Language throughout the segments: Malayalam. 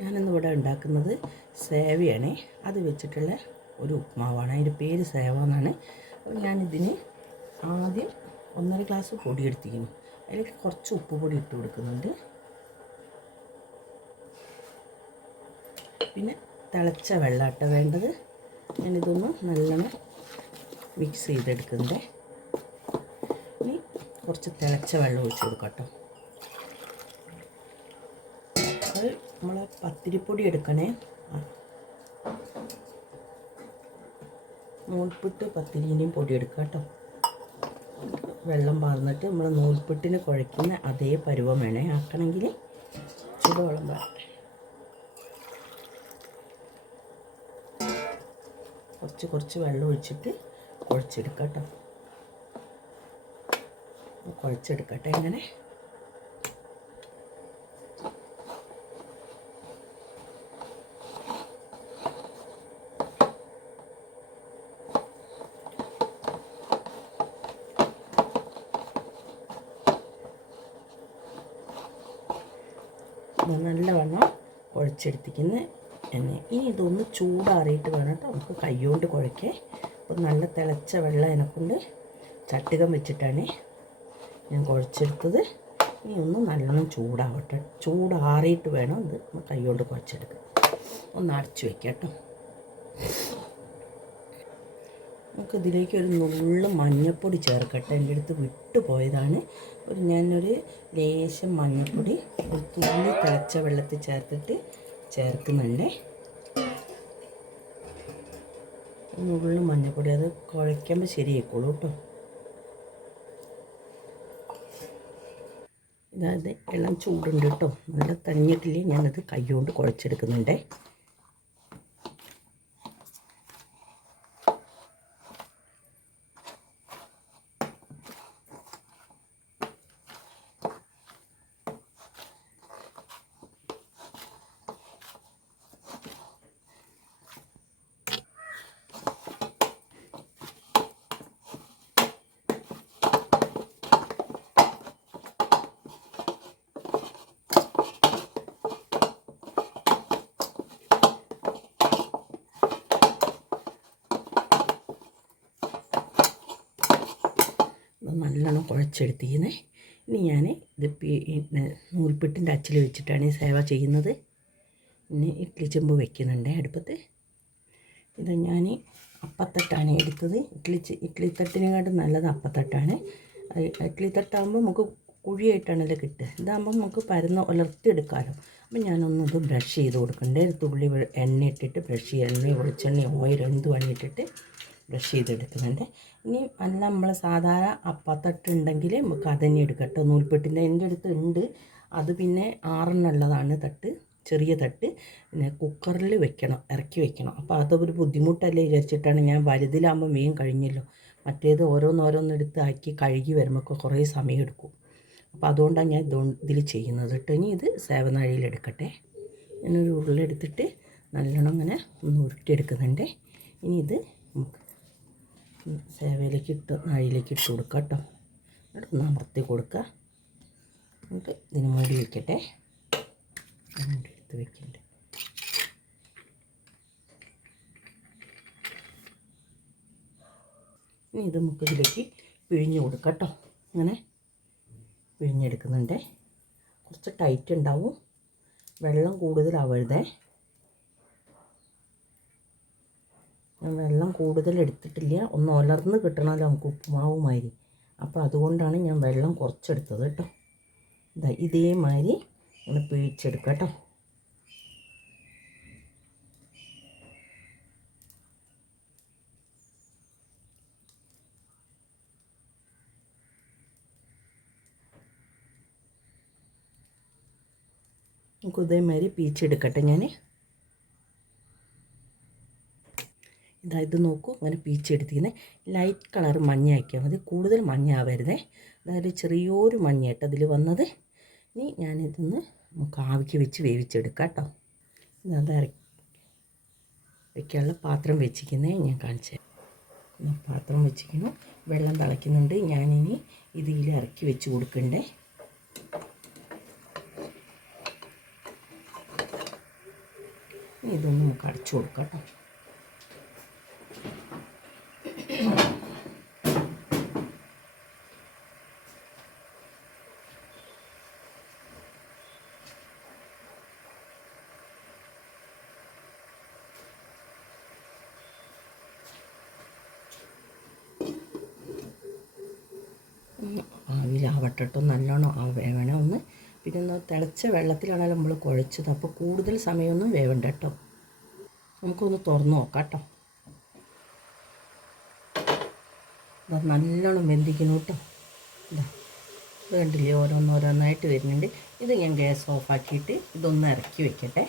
ഞാനിന്ന് ഇവിടെ ഉണ്ടാക്കുന്നത് സേവയാണ് അത് വെച്ചിട്ടുള്ള ഒരു ഉപ്മാവാണ്. അതിന്റെ പേര് സേവ എന്നാണ്. അപ്പോൾ ഞാനിതിന് ആദ്യം ഒന്നര ഗ്ലാസ് പൊടി എടുത്തിരിക്കുന്നു. അതിലേക്ക് കുറച്ച് ഉപ്പ് പൊടി ഇട്ട് കൊടുക്കുന്നുണ്ട്. പിന്നെ തിളച്ച വെള്ളാട്ട വേണ്ടത്. ഞാനിതൊന്ന് നല്ലോണം മിക്സ് ചെയ്തെടുക്കുന്നുണ്ട്. ഇനി കുറച്ച് തിളച്ച വെള്ളം ഒഴിച്ച് കൊടുക്കാം കേട്ടോ. അത് നമ്മൾ പത്തിരിപ്പൊടി എടുക്കണേ. നൂൽപ്പിട്ട് പത്തിരിന്റെയും പൊടി എടുക്കുക കേട്ടോ. വെള്ളം പാർന്നിട്ട് നമ്മൾ നൂൽപ്പിട്ടിന് കുഴയ്ക്കുന്ന അതേ പരുവം വേണേ. ആക്കണമെങ്കിൽ ചൂടുവെള്ളം പാരട്ടെ കുറച്ച് കുറച്ച് വെള്ളം ഒഴിച്ചിട്ട് കുഴച്ചെടുക്കാം കേട്ടോ. കുഴച്ചെടുക്കട്ടെ ഇങ്ങനെ ഇത് നല്ലവണ്ണം കുഴച്ചെടുത്തിക്കുന്ന എണ്ണ ഇനി ഇതൊന്ന് ചൂടാറിയിട്ട് വേണം നമുക്ക് കൈകൊണ്ട് കുഴക്കേ അപ്പോൾ നല്ല തിളച്ച വെള്ളം എനക്കൊണ്ട് ചട്ടുകം വെച്ചിട്ടാണ് ഞാൻ കുഴച്ചെടുത്തത്. ഇനി ഒന്ന് നല്ലോണം ചൂടാവട്ടെ. ചൂടാറിയിട്ട് വേണം ഇത് കൈകൊണ്ട് കുഴച്ചെടുക്കാം ഒന്ന് അടച്ചു വെക്കാം കേട്ടോ നമുക്ക് ഇതിലേക്ക് ഒരു നുള്ളു മഞ്ഞൾപ്പൊടി ചേർക്കട്ടെ. എന്റെ അടുത്ത് വിട്ടു പോയതാണ്. ഒരു ഞാനൊരു ലേശം മഞ്ഞൾപ്പൊടി ഒരു തുള്ളി തിളച്ച വെള്ളത്തിൽ ചേർത്തിട്ട് ചേർക്കുന്നുണ്ട്. മുകളിൽ മഞ്ഞൾപ്പൊടി അത് കുഴയ്ക്കുമ്പോൾ ശരിയായിക്കോളൂ കേട്ടോ. ഇതായത് എല്ലാം ചൂടുണ്ട് കേട്ടോ. നല്ല തണിഞ്ഞിട്ടില്ലേ ഞാനത് കൈ കൊണ്ട് കുഴച്ചെടുക്കുന്നുണ്ടേ. നല്ലോണം കുഴച്ചെടുത്തിരിക്കുന്നേ ഇനി ഞാൻ ഇത് നൂൽപ്പെട്ടിന്റെ അച്ചിൽ വെച്ചിട്ടാണ് ഈ സേവ ചെയ്യുന്നത്. പിന്നെ ഇഡ്ലി ചെമ്പ് വെക്കുന്നുണ്ട് അടുപ്പത്ത്. ഇത് ഞാൻ അപ്പത്തട്ടാണ് എടുത്തത്. ഇഡ്ഡലി തട്ടിനെക്കാട്ടും നല്ലത് അപ്പത്തട്ടാണ്. ഇഡ്ലി തട്ടാകുമ്പോൾ നമുക്ക് കുഴിയായിട്ടാണല്ലോ കിട്ടുക. ഇതാകുമ്പോൾ നമുക്ക് പരന്ന് ഉലർത്തിയെടുക്കാമല്ലോ അപ്പം ഞാനൊന്നത് ബ്രഷ് ചെയ്ത് കൊടുക്കണ്ടേ. തുള്ളി എണ്ണ ഇട്ടിട്ട് ബ്രഷ് ചെയ്യുക എണ്ണ വെളിച്ചെണ്ണ ഓയിൽ എന്ത് വേണം ഇട്ടിട്ട് ബ്രഷ് ചെയ്തെടുക്കുന്നുണ്ട്. ഇനി അല്ല നമ്മൾ സാധാരണ അപ്പത്തട്ടുണ്ടെങ്കിൽ നമുക്ക് നമുക്ക് തന്നെ എടുക്കാം കേട്ടോ. നൂൽപ്പെട്ടിന്റെ എന്റെ അടുത്ത് ഉണ്ട്. അത് പിന്നെ ആറെണ്ണം ഉള്ളതാണ് തട്ട് ചെറിയ തട്ട്. പിന്നെ കുക്കറിൽ വെക്കണം ഇറക്കി വെക്കണം. അപ്പോൾ അതൊരു ബുദ്ധിമുട്ടല്ലേ വിചാരിച്ചിട്ടാണ് ഞാൻ വലുതിലാകുമ്പോൾ മീൻ കഴിഞ്ഞല്ലോ. മറ്റേത് ഓരോന്നോരോന്നെടുത്ത് ആക്കി കഴുകി വരുമ്പോൾ കുറേ സമയം എടുക്കും. അപ്പോൾ അതുകൊണ്ടാണ് ഞാൻ ഇതോ ഇതിൽ ചെയ്യുന്നത് കേട്ടോ. ഇനി ഇത് സേവനാഴിയിൽ എടുക്കട്ടെ. ഞാനൊരു ഉരുളെടുത്തിട്ട് നല്ലോണം ഇങ്ങനെ ഒന്ന് ഉരുട്ടിയെടുക്കുന്നുണ്ട്. ഇനി ഇത് നമുക്ക് സേവയിലേക്ക് ഇട്ട് നാഴിയിലേക്ക് ഇട്ട് കൊടുക്കുക കേട്ടോ എന്നിട്ട് ഒന്ന് അമർത്തി കൊടുക്കുക നമുക്ക് ഇതിന് മൂടി വയ്ക്കട്ടെ മൂടി എടുത്ത് വയ്ക്കണ്ടേ ഇനി ഇത് നമുക്ക് ഇതിലേക്ക് പിഴിഞ്ഞ് കൊടുക്കുക കേട്ടോ അങ്ങനെ പിഴിഞ്ഞെടുക്കുന്നുണ്ട്. കുറച്ച് ടൈറ്റ് ഉണ്ടാവും. വെള്ളം കൂടുതലാവരുതേ. ഞാൻ വെള്ളം കൂടുതൽ എടുത്തിട്ടില്ല. ഒന്ന് ഒലർന്ന് കിട്ടണമല്ലോ നമുക്ക് ഉപ്പുമാവുമാതിരി അപ്പോൾ അതുകൊണ്ടാണ് ഞാൻ വെള്ളം കുറച്ചെടുത്തത് കേട്ടോ. ഇതാ ഇതേമാതിരി ഒന്ന് പിഴിച്ചെടുക്കുക കേട്ടോ. നമുക്ക് ഇതേമാതിരി പീച്ചെടുക്കട്ടെ ഞാൻ ഇതാ നോക്കൂ അങ്ങനെ പീച്ചെടുത്തിരിക്കുന്നത് ലൈറ്റ് കളർ മഞ്ഞ ആക്കിയാൽ മതി കൂടുതൽ മഞ്ഞ ആവരുതേ അതായത് ചെറിയൊരു മഞ്ഞയായിട്ട് അതിൽ വന്നത്. ഇനി ഞാനിതൊന്ന് നമുക്ക് ആവിക്ക് വെച്ച് വേവിച്ചെടുക്കാം കേട്ടോ. അത് അരക്കി വയ്ക്കാനുള്ള പാത്രം വെച്ചിരിക്കുന്നത് ഞാൻ കാണിച്ചു പാത്രം വെച്ചിരിക്കുന്നു. വെള്ളം തിളയ്ക്കുന്നുണ്ട്. ഞാനിനി ഇതിൽ ഇറക്കി വെച്ച് കൊടുക്കണ്ടേ. ഇതൊന്ന് നമുക്ക് അടച്ചു കൊടുക്കാം കേട്ടോ. ആവിയിലാവട്ടെ കേട്ടോ നല്ലോണം വേവണം ഒന്ന് പിന്നെ ഒന്ന് തിളച്ച വെള്ളത്തിലാണല്ലോ നമ്മൾ കുഴച്ചത്. അപ്പോൾ കൂടുതൽ സമയമൊന്നും വേവണ്ട കേട്ടോ നമുക്കൊന്ന് തുറന്ന് നോക്കാം കേട്ടോ നല്ലോണം വെന്തിക്കുന്നു കേട്ടോ. ഇതാ കണ്ടില്ലേ ഓരോന്നോരോന്നായിട്ട് വരുന്നുണ്ട്. ഇത് ഞാൻ ഗ്യാസ് ഓഫാക്കിയിട്ട് ഇതൊന്ന് ഇറക്കി വെക്കട്ടെ.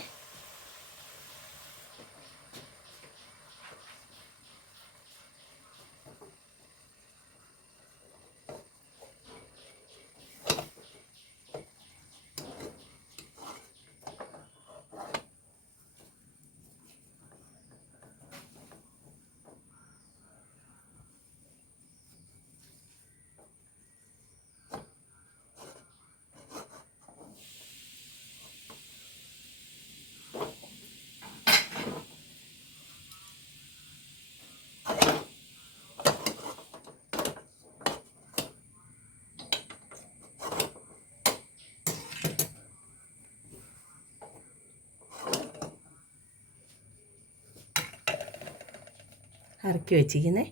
ഇറക്കി വെച്ചിരിക്കുന്നത്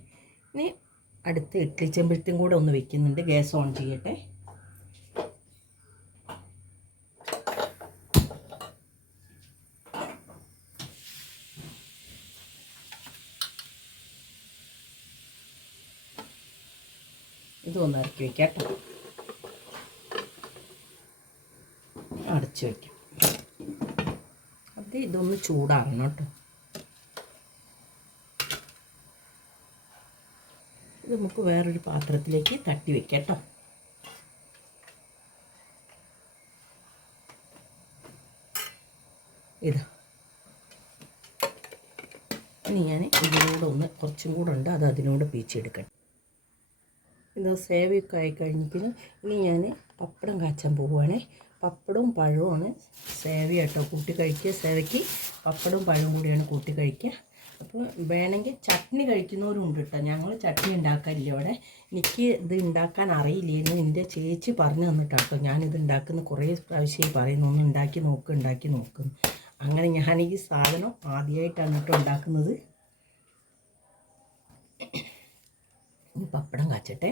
ഇനി അടുത്ത ഇഡ്ഡലി ചെമ്പിഴത്തും കൂടെ ഒന്ന് വെക്കുന്നുണ്ട്. ഗ്യാസ് ഓൺ ചെയ്യട്ടെ. ഇതൊന്ന് ഇറക്കി വെക്കാം കേട്ടോ. അടച്ചു വയ്ക്കാം അത് ഇതൊന്ന് ചൂടാകണം കേട്ടോ. ഇത് നമുക്ക് വേറൊരു പാത്രത്തിലേക്ക് തട്ടി വെക്കാം കേട്ടോ. ഇതാ. ഇനി ഞാൻ ഇതിനോട് ഒന്ന് കുറച്ചും കൂടെ ഉണ്ട്. അത് അതിനോട് പീച്ചെടുക്കട്ടെ ഇത് സേവയൊക്കെ ആയി കഴിഞ്ഞിട്ട് ഇനി ഞാൻ പപ്പടം കാച്ചാൻ പോവുകയാണേ. പപ്പടവും പഴവുമാണ് സേവയാട്ടോ കേട്ടോ കഴിക്കുക. സേവയ്ക്ക് പപ്പടവും പഴവും കൂടിയാണ് കൂട്ടി കഴിക്കുക. അപ്പോൾ വേണമെങ്കിൽ ചട്നി കഴിക്കുന്നവരും ഉണ്ട് കേട്ടോ. ഞങ്ങൾ ചട്നി ഉണ്ടാക്കാറില്ല ഇവിടെ. എനിക്ക് ഇത് ഉണ്ടാക്കാൻ അറിയില്ലായിരുന്നു എന്റെ ചേച്ചി പറഞ്ഞു തന്നിട്ടാണ് തന്നിട്ടാട്ടോ ഞാനിത് ഉണ്ടാക്കുന്ന കുറേ പ്രാവശ്യമായി പറയുന്നു. ഒന്ന് ഉണ്ടാക്കി നോക്ക് ഉണ്ടാക്കി നോക്കുന്നു അങ്ങനെ ഞാൻ ഈ സാധനം ആദ്യമായിട്ടാണ് കേട്ടോ ഉണ്ടാക്കുന്നത്. ഇനി പപ്പടം കാച്ചട്ടെ.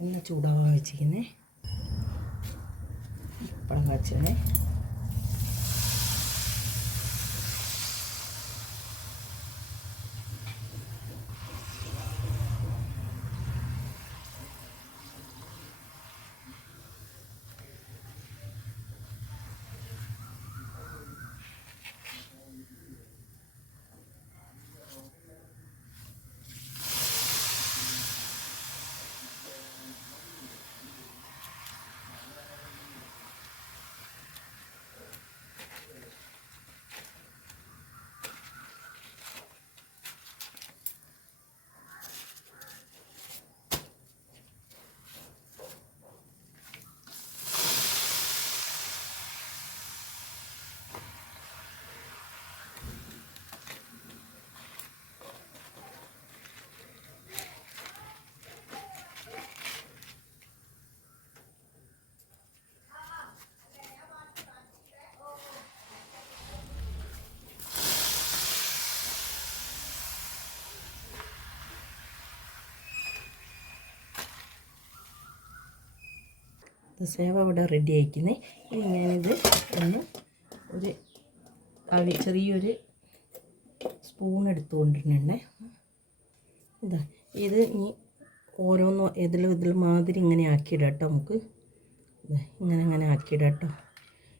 ഒന്ന് ചൂടാവാൻ വെച്ചിരിക്കുന്നേ. പപ്പടം സേവ ഇവിടെ റെഡി ആയിക്കുന്നേ. ഇനി ഞാനിത് ഒന്ന് ഒരു അവി ചെറിയൊരു സ്പൂൺ എടുത്തുകൊണ്ടിരുന്നുണ്ടേ ഇതാ ഇത് ഇനി ഓരോന്നോ ഇതിലും ഇതിലും മാതിരി ഇങ്ങനെ ആക്കിയിടാം കേട്ടോ നമുക്ക് ഇങ്ങനെ അങ്ങനെ ആക്കിയിടാം കേട്ടോ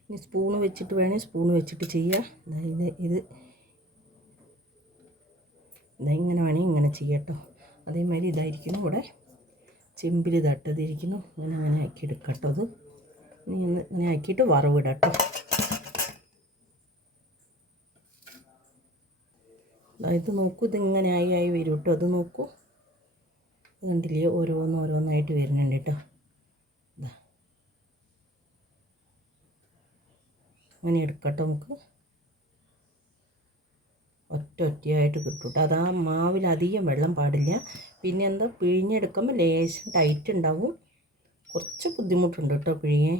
ഇനി സ്പൂണ് വെച്ചിട്ട് വേണേൽ സ്പൂൺ വെച്ചിട്ട് ചെയ്യാം. ഇതാ ഇത് ഇത്. ഇങ്ങനെ വേണമെങ്കിൽ ഇങ്ങനെ ചെയ്യാം കേട്ടോ അതേമാതിരി ഇതായിരിക്കും ഇവിടെ. ചെമ്പിൽ തട്ടതിരിക്കുന്നു അങ്ങനെ അങ്ങനെ ആക്കി എടുക്കട്ടോ അത്. ഇനി ഇങ്ങനെ ആക്കിയിട്ട് വറവിടട്ടോ. ഇത് നോക്കൂ ഇതിങ്ങനെ ആയി ആയി വരും കേട്ടോ അത് നോക്കൂ. കണ്ടില്ലേ? ഓരോന്ന് ഓരോന്നായിട്ട് വരുന്നുണ്ട് കേട്ടോ. അങ്ങനെ എടുക്കട്ടെ നമുക്ക്. ഒറ്റ ഒറ്റയായിട്ട് കിട്ടും കേട്ടോ അത് ആ മാവിൽ അധികം വെള്ളം പാടില്ല. പിന്നെ എന്താ പിഴിഞ്ഞെടുക്കുമ്പോൾ ലേശം ടൈറ്റ് ഉണ്ടാവും. കുറച്ച് ബുദ്ധിമുട്ടുണ്ട് കേട്ടോ പിഴിയെ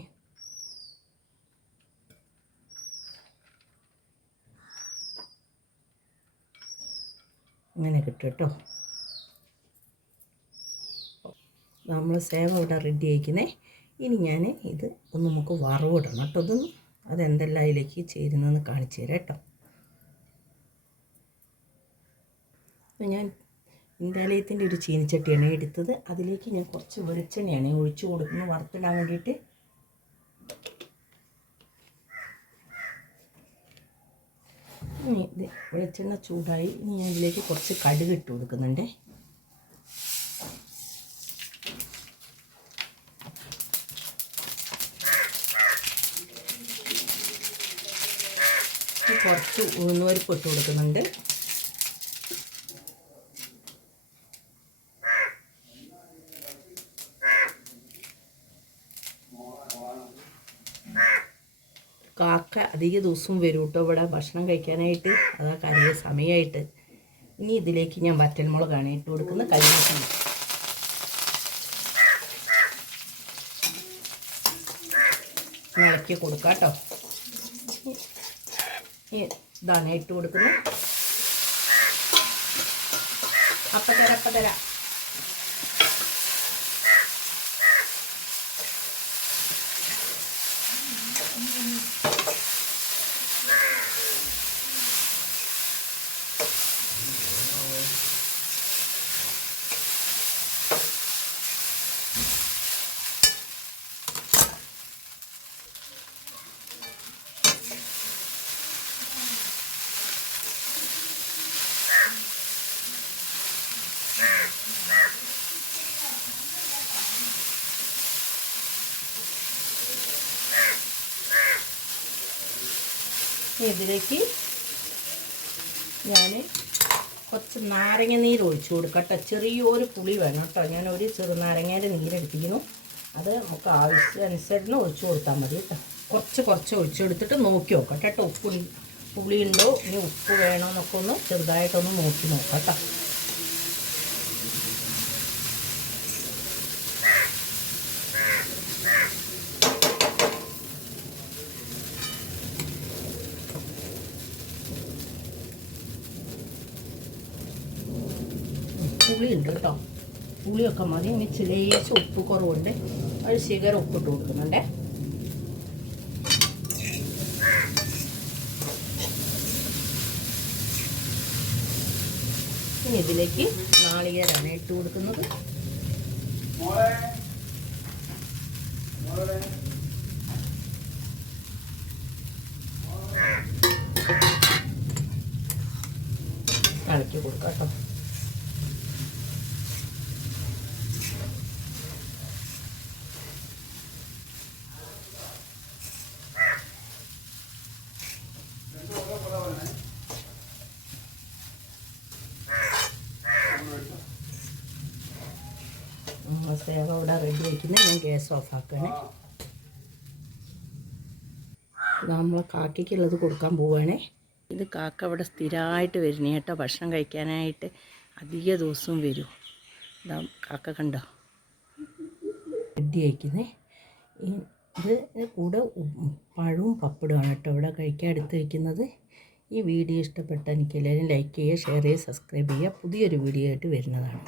അങ്ങനെ കിട്ടും കേട്ടോ നമ്മൾ സേവ ഇവിടെ റെഡി ആയിക്കുന്നേ. ഇനി ഞാൻ ഇത് ഒന്ന് നമുക്ക് വറവിടണം കേട്ടോ അതൊന്ന് അതെന്തെല്ലാം അതിലേക്ക് ചേരുന്നതെന്ന് കാണിച്ചു തരാം കേട്ടോ ഞാൻ ഇന്ദാലയത്തിന്റെ ഒരു ചീനിച്ചട്ടിയാണ് എടുത്തത്. അതിലേക്ക് ഞാൻ കുറച്ച് വെളിച്ചെണ്ണയാണ് ഒഴിച്ചു കൊടുക്കുന്നത്. വറുത്തിടാൻ വേണ്ടിയിട്ട്. ഇത് വെളിച്ചെണ്ണ ചൂടായി. ഇനി ഞാൻ ഇതിലേക്ക് കുറച്ച് കടുക് ഇട്ട് കൊടുക്കുന്നുണ്ട്. കുറച്ച് ഉഴുന്നുപരിപ്പ് ഇട്ട് കൊടുക്കുന്നുണ്ട് കാക്ക അധിക ദിവസവും വരും കേട്ടോ ഇവിടെ ഭക്ഷണം കഴിക്കാനായിട്ട് അതാ കറിയ സമയമായിട്ട് ഇനി ഇതിലേക്ക് ഞാൻ വറ്റൽമുളകാണ് ഇട്ട് കൊടുക്കുന്ന കരിവേപ്പില ഇളക്കി കൊടുക്കാട്ടോ ഇതാണ് ഇട്ട് കൊടുക്കുന്നത്. അപ്പം തരാം അപ്പം തരാം. ഇതിലേക്ക് ഞാൻ കുറച്ച് നാരങ്ങ നീര് ഒഴിച്ചു കൊടുക്കട്ടെ. ചെറിയൊരു പുളി വേണം കേട്ടോ. ഞാൻ ഒരു ചെറുനാരങ്ങയുടെ നീരെടുത്തിരുന്നു അത് നമുക്ക് ആവശ്യമനുസരിച്ച് ഒഴിച്ചു കൊടുത്താൽ മതി കേട്ടോ. കുറച്ച് കുറച്ച് ഒഴിച്ചെടുത്തിട്ട് നോക്കി നോക്കാം കേട്ടോ ഉപ്പ് പുളി ഉണ്ടോ ഇനി ഉപ്പ് വേണോ എന്നൊക്കെ ഒന്ന് ചെറുതായിട്ടൊന്ന് നോക്കി നോക്കാം കേട്ടോ. പുളിയുണ്ട് കേട്ടോ. പുളിയൊക്കെ മതി. ഇനി ചിലേശം ഉപ്പ് കുറവുണ്ട്. ഒരു ശിഖരം ഉപ്പിട്ട് കൊടുക്കുന്നുണ്ടേ. ഇനി ഇതിലേക്ക് നാളികേരാണ് ഇട്ട് കൊടുക്കുന്നത് ഇളക്കി കൊടുക്കാം കേട്ടോ സേവ ഇവിടെ റെഡി ആക്കുന്നത് ഞാൻ ഗ്യാസ് ഓഫ് ആക്കണേ നമ്മൾ കാക്കയ്ക്കുള്ളത് കൊടുക്കാൻ പോവുകയാണേ. ഇത് കാക്ക അവിടെ സ്ഥിരമായിട്ട് വരുന്നേ കേട്ടോ. ഭക്ഷണം കഴിക്കാനായിട്ട് അധിക ദിവസവും വരും. ഇതാ കാക്ക കണ്ടോ? റെഡി ആയിക്കുന്നേ ഇത് കൂടെ പഴവും പപ്പടമാണ് കേട്ടോ ഇവിടെ കഴിക്കാൻ എടുത്ത് വയ്ക്കുന്നത് ഈ വീഡിയോ ഇഷ്ടപ്പെട്ട എനിക്ക് എല്ലാവരും ലൈക്ക് ചെയ്യുക ഷെയർ ചെയ്യുക സബ്സ്ക്രൈബ് ചെയ്യുക. പുതിയൊരു വീഡിയോ ആയിട്ട് വരുന്നതാണ്.